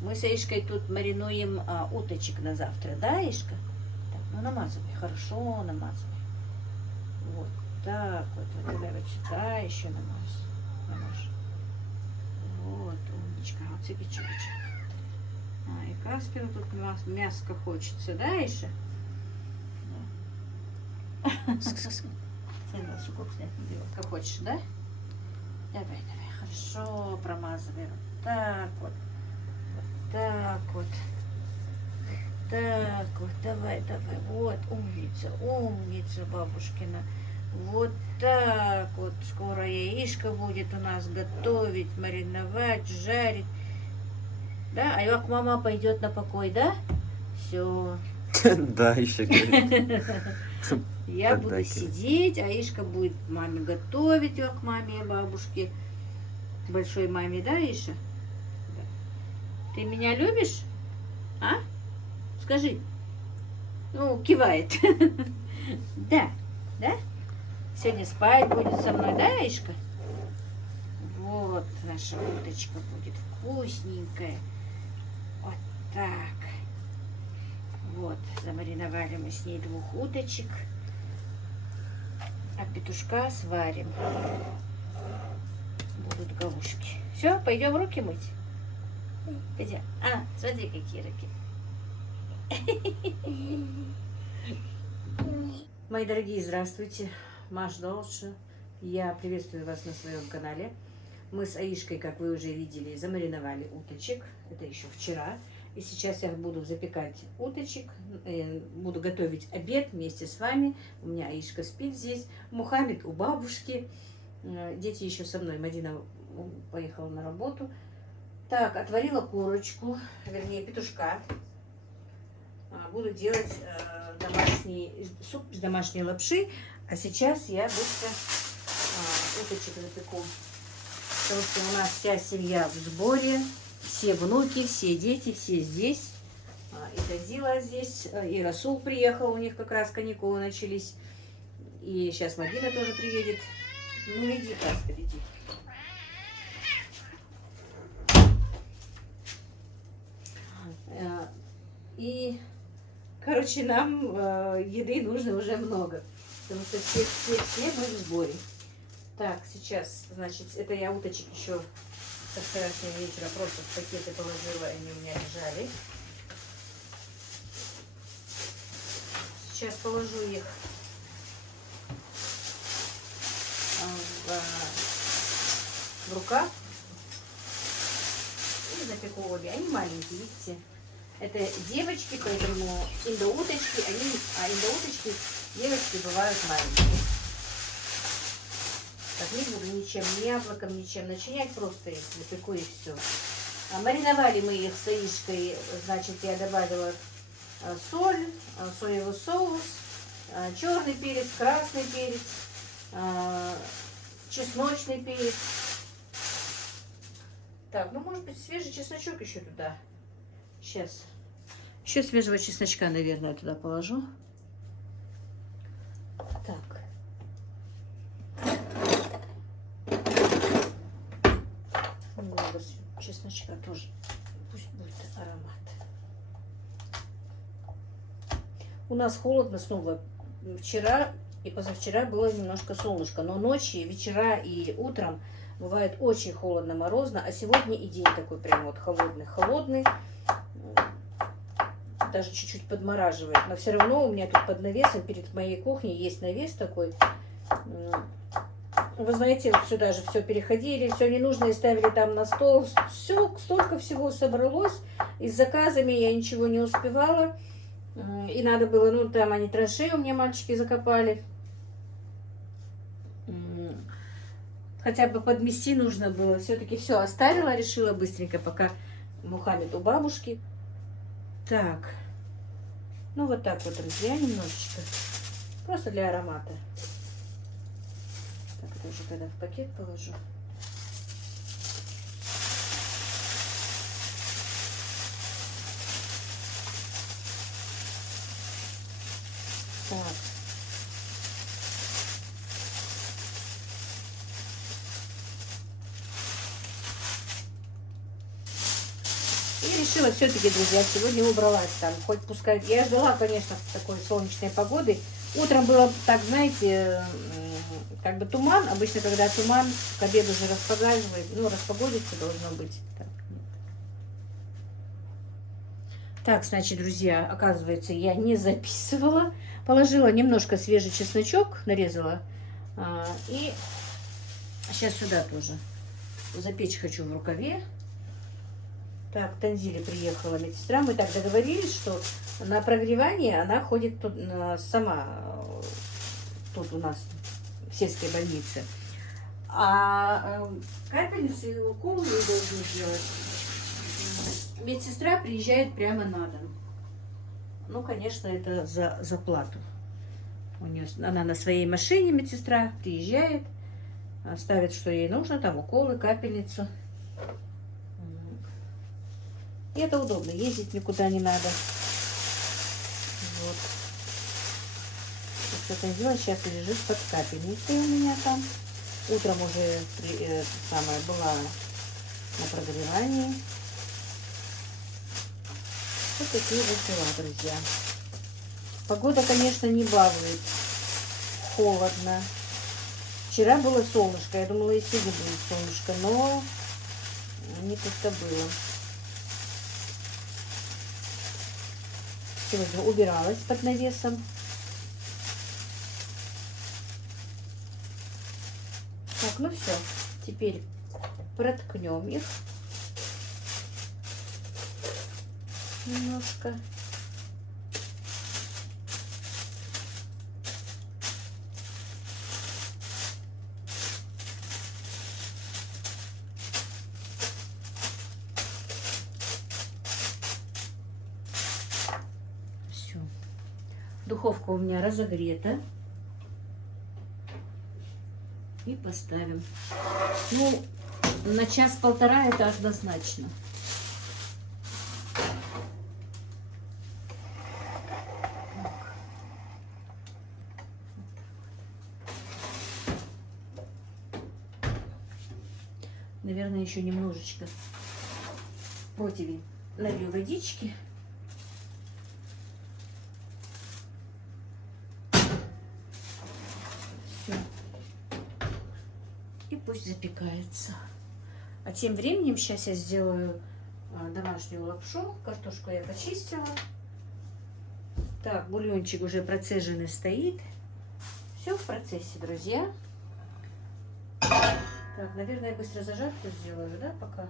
Мы с Аишкой тут маринуем уточек на завтра, да, Аишка? Так, ну намазывай, хорошо намазывай. Вот так вот, вот давай вот сюда еще намажь. Вот, умничка, вот себе чуть-чуть. И Каспину тут мяско хочется, да, Аиша? Смотри, сукок снять не делать, как хочешь, да? Давай, хорошо промазывай. Вот так вот. Вот так вот. Так вот, давай. Вот, умница бабушкина. Вот так вот. Скоро яишко будет у нас готовить, мариновать, жарить. Да? А как мама пойдет на покой, да? Все. Да, еще говорит. Я буду сидеть, Аишка будет маме готовить, к маме и бабушке. Большой маме, да, Иша? Да. Ты меня любишь? А? Скажи. Ну, кивает. Да. Сегодня спать будет со мной, да, Аишка? Вот наша уточка будет вкусненькая. Вот так. Вот, замариновали мы с ней 2 уточек. А петушка сварим. Будут галушки. Все, пойдем руки мыть? Пойдем. Смотри, какие руки. Мои дорогие, здравствуйте. Маш Долша. Я приветствую вас на своем канале. Мы с Аишкой, как вы уже видели, замариновали уточек. Это еще вчера. И сейчас я буду запекать уточек. Буду готовить обед вместе с вами. У меня Аишка спит здесь. Мухаммед у бабушки. Дети еще со мной. Мадина поехала на работу. Так, отварила курочку, вернее петушка. Буду делать домашний суп с домашней лапши. А сейчас я быстро уточек запеку. Потому что у нас вся семья в сборе. Все внуки, все дети, все здесь. И Тазила здесь, и Расул приехал, у них как раз каникулы начались. И сейчас Мадина тоже приедет. Ну, иди, Каспер, иди. И, короче, нам еды нужно уже много. Потому что все мы в сборе. Так, сейчас, значит, это я уточек еще со вчерашнего вечера просто в пакеты положила, они у меня лежали. Сейчас положу их в рукав и запеку обе. Они маленькие, видите? Это девочки, поэтому индоуточки, индоуточки девочки бывают маленькие. Так, не буду ничем, ни яблоком, ничем начинять, просто их запеку и все. Мариновали мы их с Аишкой, значит, я добавила соль, соевый соус, черный перец, красный перец, чесночный перец. Так, ну может быть свежий чесночок еще туда. Сейчас. Еще свежего чесночка, наверное, туда положу. Так. Немного чесночка тоже. Пусть будет аромат. У нас холодно снова. Вчера и позавчера было немножко солнышко, но ночью, вечера и утром бывает очень холодно, морозно, а сегодня и день такой прям вот холодный, даже чуть-чуть подмораживает, но все равно у меня тут под навесом перед моей кухней есть навес такой. Вы знаете, сюда же все переходили, все ненужное ставили там на стол, все, столько всего собралось, и с заказами я ничего не успевала. И надо было, ну там они траншеи у меня мальчики закопали. Хотя бы подмести нужно было. Все-таки все оставила, решила быстренько, пока Мухаммед у бабушки. Так. Ну вот так вот, друзья, немножечко. Просто для аромата. Так, это уже когда в пакет положу. Так. И решила все-таки, друзья, сегодня убралась там. Хоть пускай... Я ждала, конечно, такой солнечной погоды. Утром было так, знаете, как бы туман. Обычно, когда туман, к обеду уже распогодивает. Ну, распогодится должно быть. Так, значит, друзья, оказывается, я не записывала. Положила немножко свежий чесночок, нарезала. И сейчас сюда тоже. Запечь хочу в рукаве. Так, Танзиле приехала медсестра. Мы так договорились, что на прогревание она ходит тут, сама тут у нас в сельской больнице. А капельницы и уколы ей должны сделать. Медсестра приезжает прямо на дом. Ну, конечно, это за плату. Она на своей машине, медсестра, приезжает, ставит, что ей нужно, там уколы, капельницу. И это удобно, ездить никуда не надо. Вот. Что-то делать, сейчас лежит под капельницей у меня там. Утром уже была на прогревании. Вот такие вот дела, друзья. Погода, конечно, не балует. Холодно. Вчера было солнышко. Я думала, и сегодня будет солнышко, но не тут-то было. Сегодня убиралась под навесом. Так, ну все. Теперь проткнем их немножко. Все. Духовка у меня разогрета. И поставим. Ну, на час-полтора это однозначно. Наверное, еще немножечко противень налью водички. Все. И пусть запекается. А тем временем сейчас я сделаю домашнюю лапшу. Картошку я почистила. Так, бульончик уже процеженный стоит. Все в процессе, друзья. Так, наверное, я быстро зажарку сделаю, да, пока.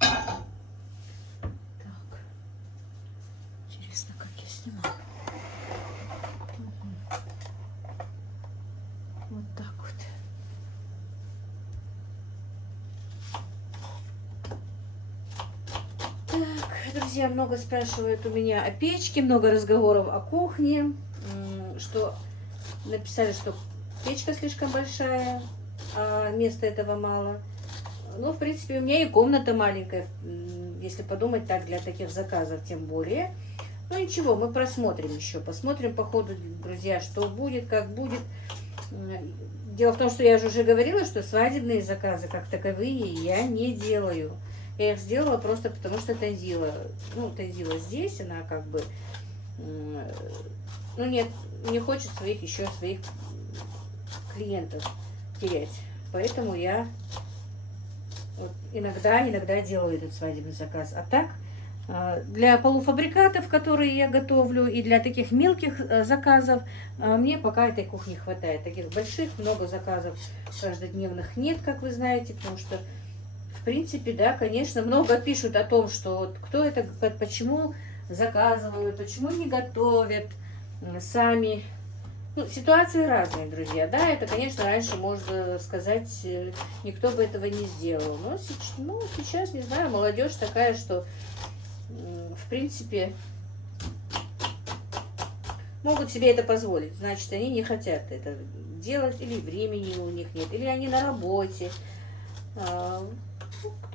Так. Интересно, как я снимаю. Угу. Вот так вот. Так, друзья, много спрашивают у меня о печке, много разговоров о кухне, что написали, что печка слишком большая, а места этого мало. Ну, в принципе, у меня и комната маленькая, если подумать так, для таких заказов тем более. Ну, ничего, мы просмотрим еще, посмотрим по ходу, друзья, что будет, как будет. Дело в том, что я же уже говорила, что свадебные заказы как таковые я не делаю. Я их сделала просто потому, что Танзила здесь, она как бы, ну нет, не хочет своих клиентов терять. Поэтому я вот иногда делаю этот свадебный заказ. А так, для полуфабрикатов, которые я готовлю, и для таких мелких заказов, мне пока этой кухни хватает. Таких больших много заказов каждодневных нет, как вы знаете, потому что в принципе, да, конечно, много пишут о том, что вот кто это, почему заказывают, почему не готовят сами. Ну, ситуации разные, друзья. Да, это, конечно, раньше, можно сказать, никто бы этого не сделал. Но сейчас, не знаю, молодежь такая, что, в принципе, могут себе это позволить. Значит, они не хотят это делать, или времени у них нет, или они на работе.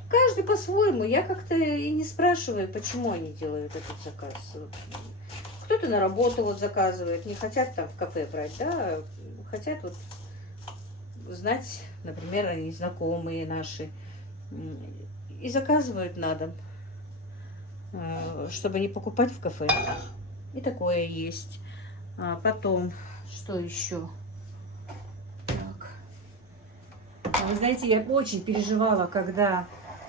Каждый по-своему. Я как-то и не спрашиваю, почему они делают этот заказ. Кто-то на работу вот заказывает, не хотят там в кафе брать, да. хотят вот знать, например, они знакомые наши, и заказывают на дом, чтобы не покупать в кафе. И такое есть. Потом, что еще? Так. Вы знаете, я очень переживала, когда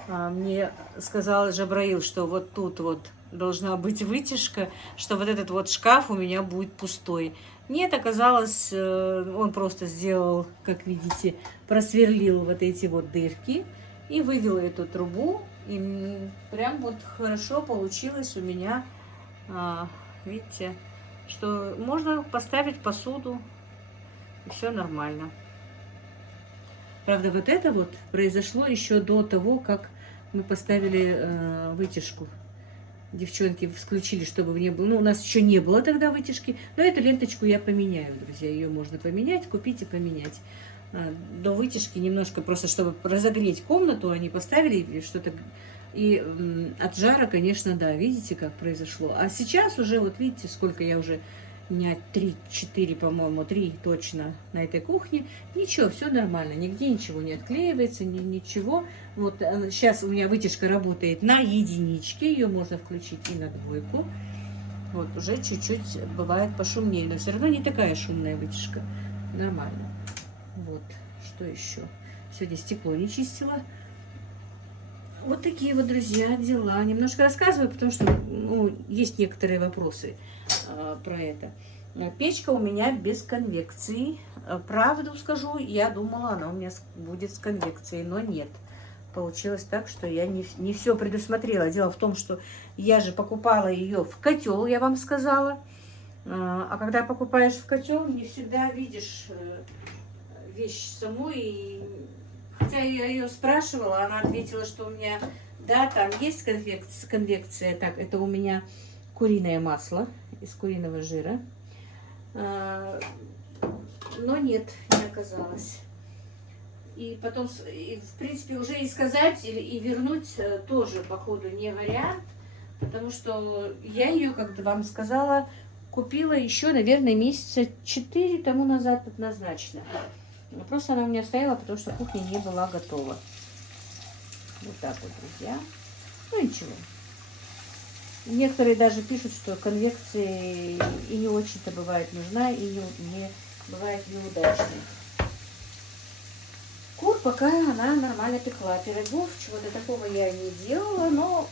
мне сказал Джабраил, что вот тут вот должна быть вытяжка, что вот этот вот шкаф у меня будет пустой. Нет, оказалось, он просто сделал, как видите, просверлил вот эти вот дырки и вывел эту трубу. И прям вот хорошо получилось у меня, видите, что можно поставить посуду, и все нормально. Правда, вот это вот произошло еще до того, как мы поставили вытяжку. Девчонки включили, чтобы не было. Ну, у нас еще не было тогда вытяжки. Но эту ленточку я поменяю, друзья. Ее можно поменять, купить и поменять. До вытяжки немножко, просто чтобы разогреть комнату, они поставили что-то. И от жара, конечно, да, видите, как произошло. А сейчас уже, вот видите, сколько я уже, дня 3-4, по-моему, 3 точно на этой кухне. Ничего, все нормально, нигде ничего не отклеивается, ничего. Вот сейчас у меня вытяжка работает на единичке, ее можно включить и на двойку. Вот уже чуть-чуть бывает пошумнее, но все равно не такая шумная вытяжка. Нормально. Вот, что еще? Сегодня стекло не чистила. Вот такие вот, друзья, дела. Немножко рассказываю, потому что есть некоторые вопросы про это. Печка у меня без конвекции. Правду скажу, я думала, она у меня будет с конвекцией, но нет. Получилось так, что я не все предусмотрела. Дело в том, что я же покупала ее в котел, я вам сказала. А когда покупаешь в котел, не всегда видишь вещь саму. И хотя я ее спрашивала, она ответила, что у меня, да, там есть конвекция. Так, это у меня куриное масло из куриного жира. Но нет, не оказалось. И потом, в принципе, уже и сказать, и вернуть тоже, походу, не вариант. Потому что я ее, как вам сказала, купила еще, наверное, месяца 4 тому назад однозначно. Просто она у меня стояла, потому что кухня не была готова. Вот так вот, друзья. Ну, ничего. Некоторые даже пишут, что конвекция и не очень-то бывает нужна, и не бывает неудачной. Кур пока она нормально пекла. Пирогов, чего-то такого я не делала, но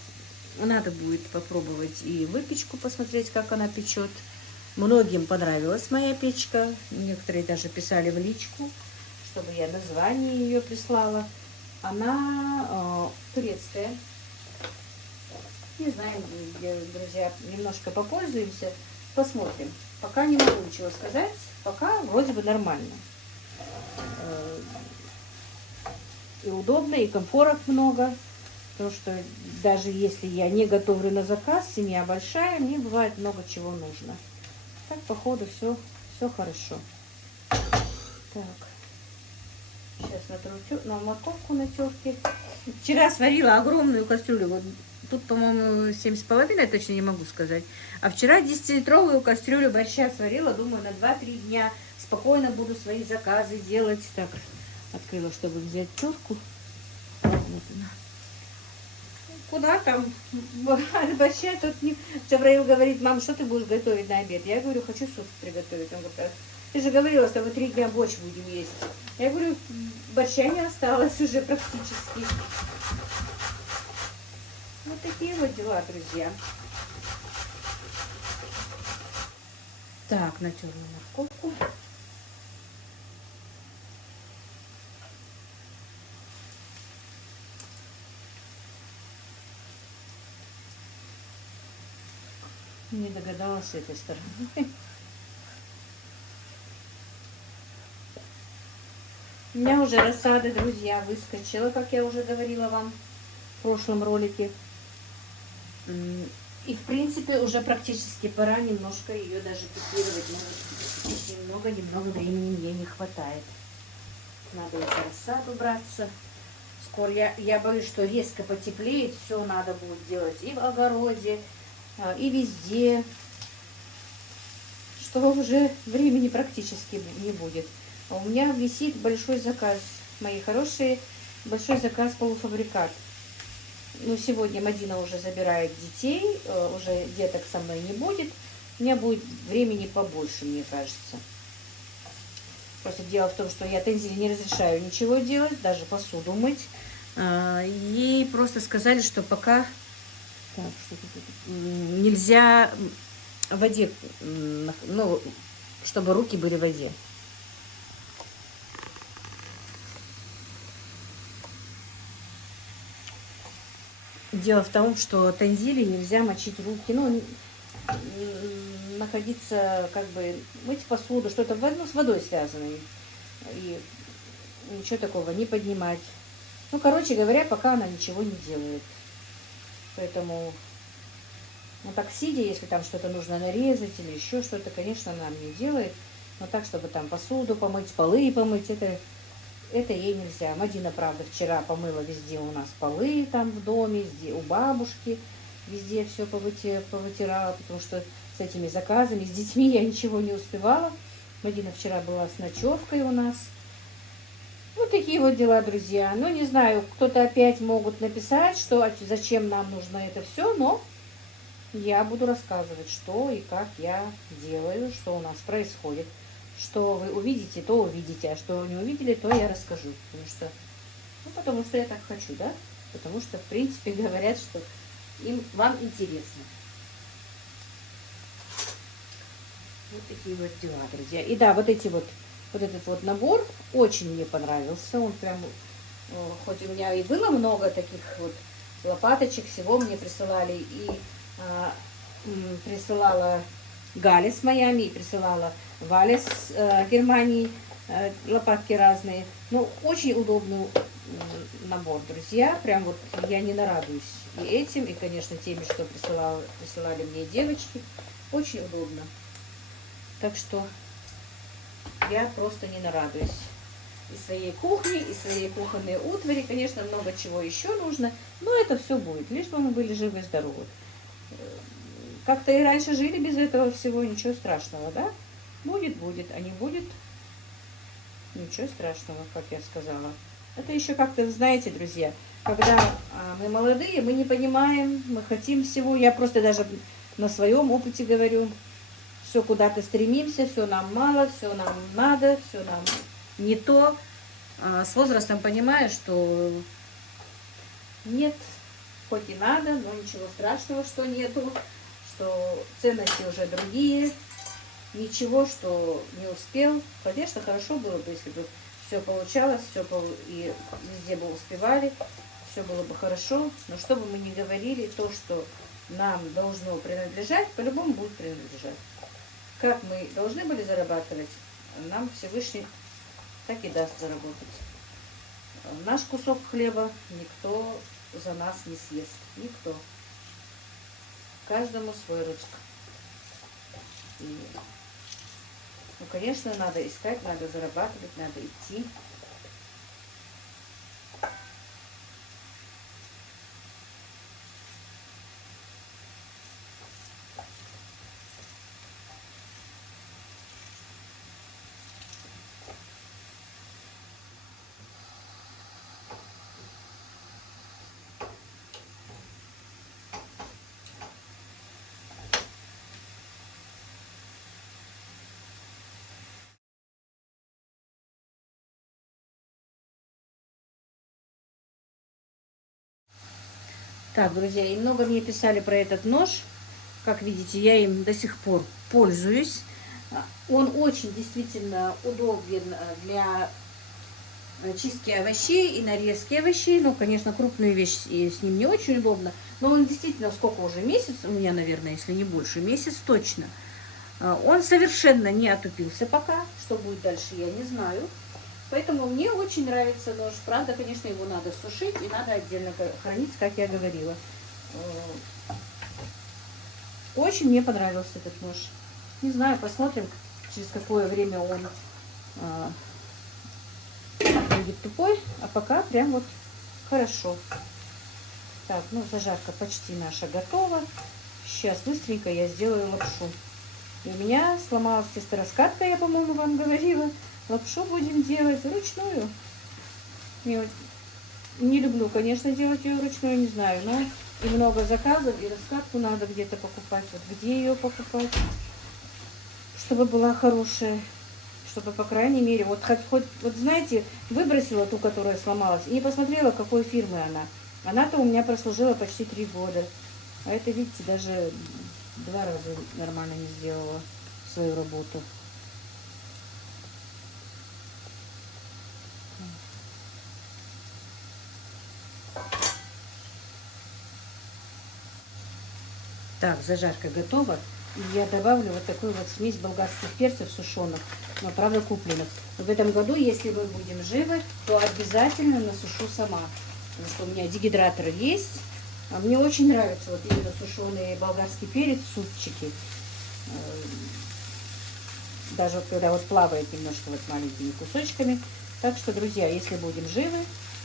надо будет попробовать и выпечку посмотреть, как она печет. Многим понравилась моя печка. Некоторые даже писали в личку, чтобы я название ее прислала. Она турецкая. Не знаю, друзья, немножко попользуемся, посмотрим. Пока не могу ничего сказать, пока вроде бы нормально. И удобно, и комфортов много. Потому что даже если я не готовлю на заказ, семья большая, мне бывает много чего нужно. Так, походу, все хорошо. Так. Сейчас натру на морковку на терке. Вчера сварила огромную кастрюлю. Вот тут, по-моему, 7,5, точно не могу сказать. А вчера 10-литровую кастрюлю борща сварила. Думаю, на 2-3 дня спокойно буду свои заказы делать. Так, открыла, чтобы взять терку. Вот она. Куда там? Борща тут не... Джабраил говорит: мам, что ты будешь готовить на обед? Я говорю: хочу суп приготовить. Он говорит: ты же говорила, что мы 3 дня борщ будем есть. Я говорю: борща не осталось уже практически. Вот такие вот дела, друзья. Так, натерла морковку. Не догадалась с этой стороны. У меня уже рассада, друзья, выскочила, как я уже говорила вам в прошлом ролике. И, в принципе, уже практически пора немножко ее даже пикировать. Немного времени мне не хватает. Надо за рассаду браться. Скоро я боюсь, что резко потеплеет. Все надо будет делать и в огороде, и везде, что уже времени практически не будет. А у меня висит большой заказ, мои хорошие, большой заказ полуфабрикат. Ну, сегодня Мадина уже забирает детей, уже деток со мной не будет. У меня будет времени побольше, мне кажется. Просто дело в том, что я Тензиле не разрешаю ничего делать, даже посуду мыть. Ей просто сказали, что пока нельзя в воде, ну, чтобы руки были в воде. Дело в том, что Тензиле нельзя мочить руки, ну, находиться, как бы, мыть посуду, что-то с водой связано. И ничего такого не поднимать. Ну, короче говоря, пока она ничего не делает. Поэтому, ну, так сидя, если там что-то нужно нарезать или еще что-то, конечно, она не делает. Но так, чтобы там посуду помыть, полы помыть, это ей нельзя. Мадина, правда, вчера помыла везде у нас полы там в доме, везде у бабушки, везде все повытирала, потому что с этими заказами, с детьми я ничего не успевала. Мадина вчера была с ночевкой у нас. Вот такие вот дела, друзья. Ну, не знаю, кто-то опять могут написать, что зачем нам нужно это все, но я буду рассказывать, что и как я делаю, что у нас происходит. Что вы увидите, то увидите, а что не увидели, то я расскажу. Потому что я так хочу, да? Потому что, в принципе, говорят, что вам интересно. Вот такие вот дела, друзья. И да, вот этот вот набор очень мне понравился. Он прям, хоть у меня и было много таких вот лопаточек, всего мне присылали. И присылала Галя с Майами, и присылала Валя с Германии, лопатки разные. Ну, очень удобный набор, друзья. Прям вот я не нарадуюсь и этим, и, конечно, теми, что присылали мне девочки. Очень удобно. Так что я просто не нарадуюсь. И своей кухни, и своей кухонной утвари. Конечно, много чего еще нужно, но это все будет, лишь бы мы были живы и здоровы. Как-то и раньше жили без этого всего, ничего страшного, да? Будет, а не будет, ничего страшного, как я сказала. Это еще как-то, знаете, друзья, когда мы молодые, мы не понимаем, мы хотим всего. Я просто даже на своем опыте говорю, все куда-то стремимся, все нам мало, все нам надо, все нам не то. С возрастом понимаю, что нет, хоть и надо, но ничего страшного, что нету, что ценности уже другие, ничего, что не успел. Конечно, хорошо было бы, если бы все получалось, и везде бы успевали, все было бы хорошо, но что бы мы ни говорили, то, что нам должно принадлежать, по-любому будет принадлежать. Как мы должны были зарабатывать, нам Всевышний так и даст заработать. Наш кусок хлеба никто за нас не съест. Никто. Каждому свой руск. И, ну, конечно, надо искать, надо зарабатывать, надо идти. Так, друзья, и много мне писали про этот нож. Как видите, я им до сих пор пользуюсь. Он очень действительно удобен для чистки овощей и нарезки овощей. Ну, конечно, крупные вещи с ним не очень удобно. Но он действительно, сколько уже, месяц, у меня, наверное, если не больше, месяц точно. Он совершенно не отупился пока. Что будет дальше, я не знаю. Поэтому мне очень нравится нож. Правда, конечно, его надо сушить и надо отдельно хранить, как я говорила. Очень мне понравился этот нож. Не знаю, посмотрим, через какое время он будет тупой. А пока прям вот хорошо. Так, ну зажарка почти наша готова. Сейчас быстренько я сделаю лапшу. И у меня сломалась тестораскатка, я, по-моему, вам говорила. Лапшу будем делать вручную. Я вот не люблю, конечно, делать ее вручную, не знаю, но и много заказов, и раскатку надо где-то покупать. Вот где ее покупать, чтобы была хорошая, чтобы, по крайней мере, вот хоть вот знаете, выбросила ту, которая сломалась, и не посмотрела, какой фирмы она. Она-то у меня прослужила почти 3 года. А это, видите, даже 2 раза нормально не сделала свою работу. Так, зажарка готова. И я добавлю вот такую вот смесь болгарских перцев сушеных, но правда купленных. В этом году, если мы будем живы, то обязательно насушу сама. Потому что у меня дегидратор есть. А мне очень нравится вот именно сушеный болгарский перец, супчики. Даже вот когда вот плавает немножко вот маленькими кусочками. Так что, друзья, если будем живы,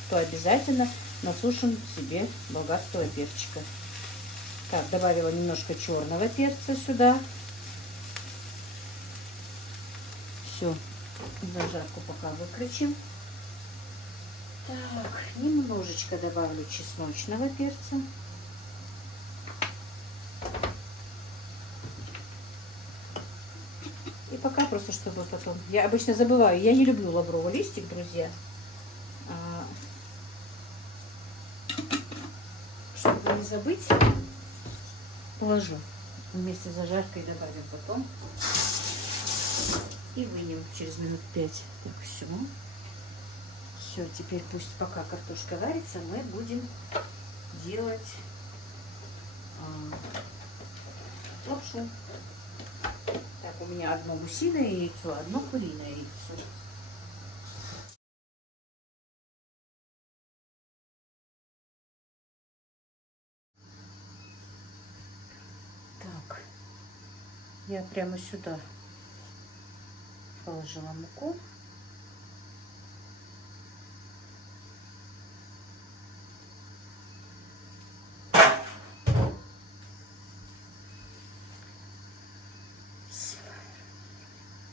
то обязательно насушим себе болгарского перчика. Так, добавила немножко черного перца сюда. Все, зажарку пока выключим. Так, немножечко добавлю чесночного перца. И пока просто, чтобы потом... Я обычно забываю, я не люблю лавровый листик, друзья. Чтобы не забыть, положу вместе с зажаркой, добавим потом. И вынем через минут 5. Так, все. Все, теперь пусть пока картошка варится, мы будем делать лапшу. Так, у меня одно гусиное яйцо, одно куриное яйцо. Так, я прямо сюда положила муку.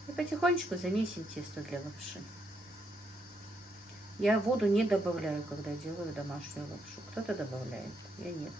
И потихонечку замесим тесто для лапши. Я воду не добавляю, когда делаю домашнюю лапшу. Кто-то добавляет, я нет.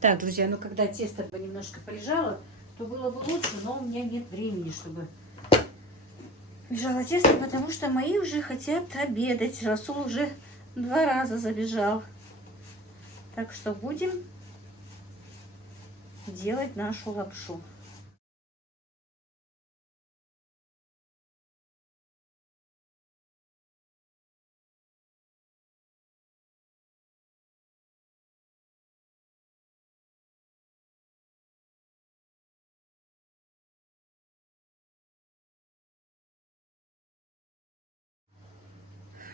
Так, друзья, ну когда тесто бы немножко полежало, то было бы лучше, но у меня нет времени, чтобы лежало тесто, потому что мои уже хотят обедать. Расул уже 2 раза забежал. Так что будем делать нашу лапшу.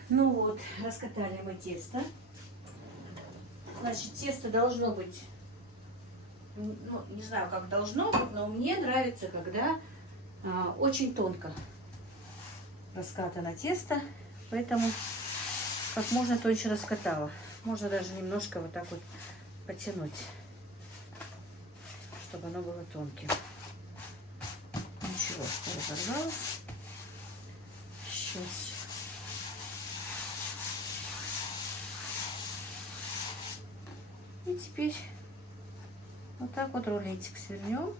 Ну вот, раскатали мы тесто. Значит, тесто должно быть, ну, не знаю, как должно быть, но мне нравится, когда очень тонко раскатано тесто, поэтому как можно тоньше раскатала. Можно даже немножко вот так вот потянуть, чтобы оно было тонким. Ничего, что разорвалось. Сейчас. И теперь вот так вот рулетик свернем.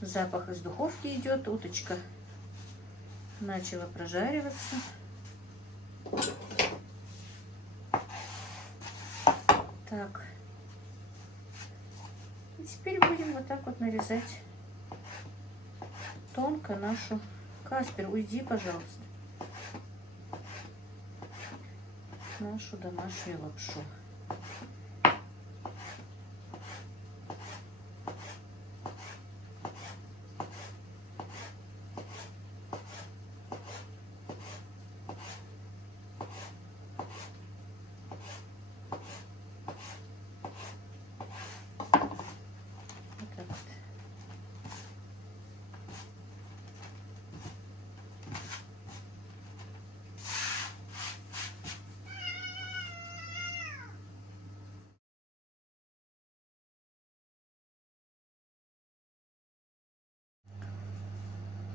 Запах из духовки идет, уточка начала прожариваться. Так. И теперь будем вот так вот нарезать тонко нашу... Каспер, уйди, пожалуйста. Нашу домашнюю лапшу. Вот так вот.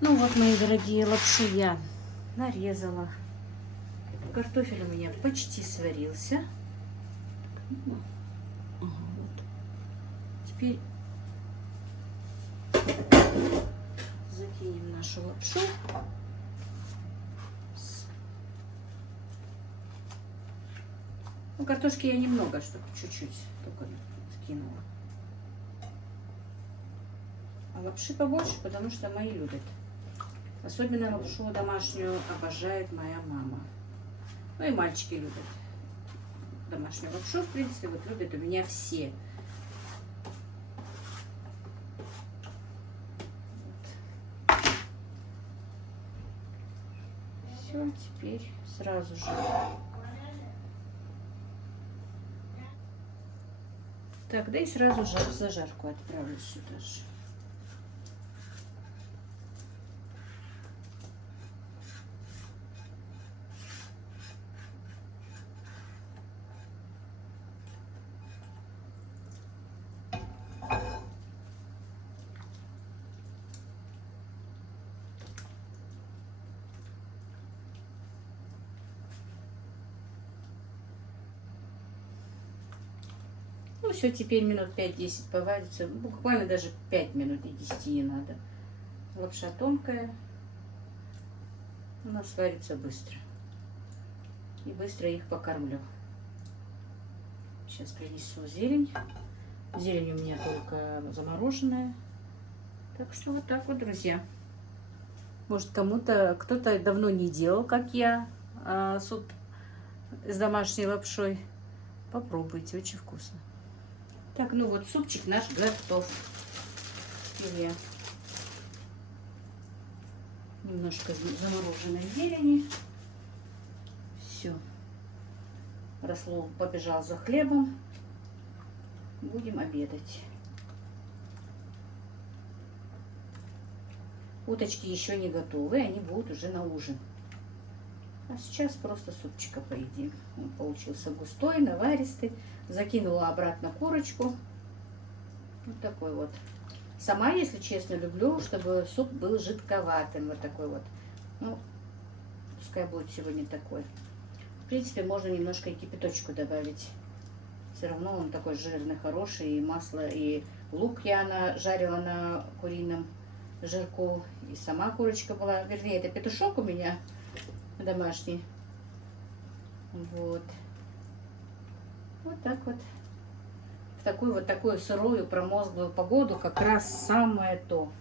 Ну вот, мои дорогие, лапшу я нарезала. Картофель у меня почти сварился. Ага, вот. Теперь закинем нашу лапшу. Ну, картошки я немного, чтобы чуть-чуть только скинула. А лапши побольше, потому что мои любят. Особенно лапшу домашнюю обожает моя мама. Ну и мальчики любят домашнюю лапшу. В принципе, вот любят у меня все. Вот. Все, теперь сразу же. Так, да и сразу же в зажарку отправлю сюда же. Ну все, теперь минут 5-10 поварится. Буквально даже 5 минут и 10 не надо. Лапша тонкая. Она сварится быстро. И быстро их покормлю. Сейчас принесу зелень. Зелень у меня только замороженная. Так что вот так вот, друзья. Может, кто-то давно не делал, как я, суп с домашней лапшой. Попробуйте, очень вкусно. Так, ну вот супчик наш готов. Теперь я немножко замороженной зелени. Все. Расло побежал за хлебом. Будем обедать. Уточки еще не готовы, они будут уже на ужин. А сейчас просто супчика поедим. Он получился густой, наваристый. Закинула обратно курочку. Вот такой вот. Сама, если честно, люблю, чтобы суп был жидковатым. Вот такой вот. Ну, пускай будет сегодня такой. В принципе, можно немножко и кипяточку добавить. Все равно он такой жирный, хороший. И масло, и лук я жарила на курином жирку. И сама курочка была. Вернее, это петушок у меня домашний. Вот. Вот так вот. В такую сырую, промозглую погоду как раз самое то.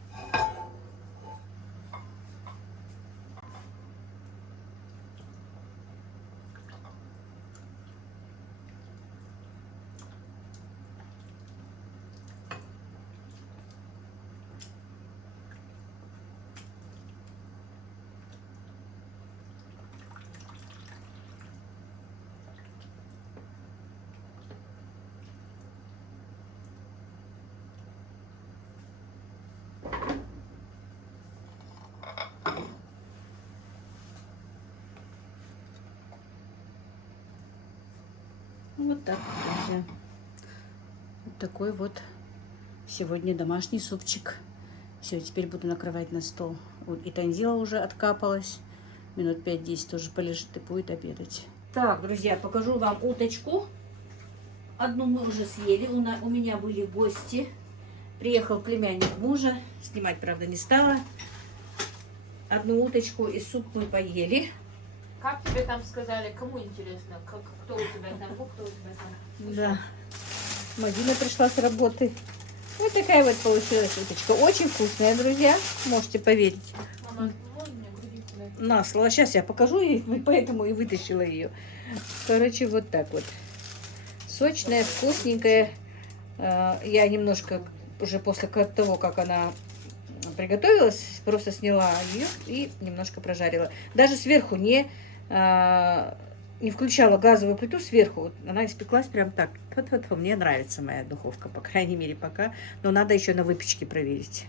Вот так вот, друзья. Вот такой вот сегодня домашний супчик. Все, теперь буду накрывать на стол. Вот, и Танзила уже откапалась. Минут 5-10 тоже полежит и будет обедать. Так, друзья, покажу вам уточку. Одну мы уже съели. У меня были гости. Приехал племянник мужа. Снимать, правда, не стала. Одну уточку и суп мы поели. Как тебе там сказали? Кому интересно? Кто у тебя там? Кто у тебя там? Да. Мадина пришла с работы. Вот такая вот получилась уточка. Очень вкусная, друзья. Можете поверить. Мама, можно мне грудинку дать? На слово. Сейчас я покажу, и поэтому и вытащила ее. Короче, вот так вот. Сочная, вкусненькая. Я немножко уже после того, как она приготовилась, просто сняла ее и немножко прожарила. Даже сверху не включала газовую плиту сверху. Вот она испеклась прям так. Вот, мне нравится моя духовка, по крайней мере, пока. Но надо еще на выпечке проверить.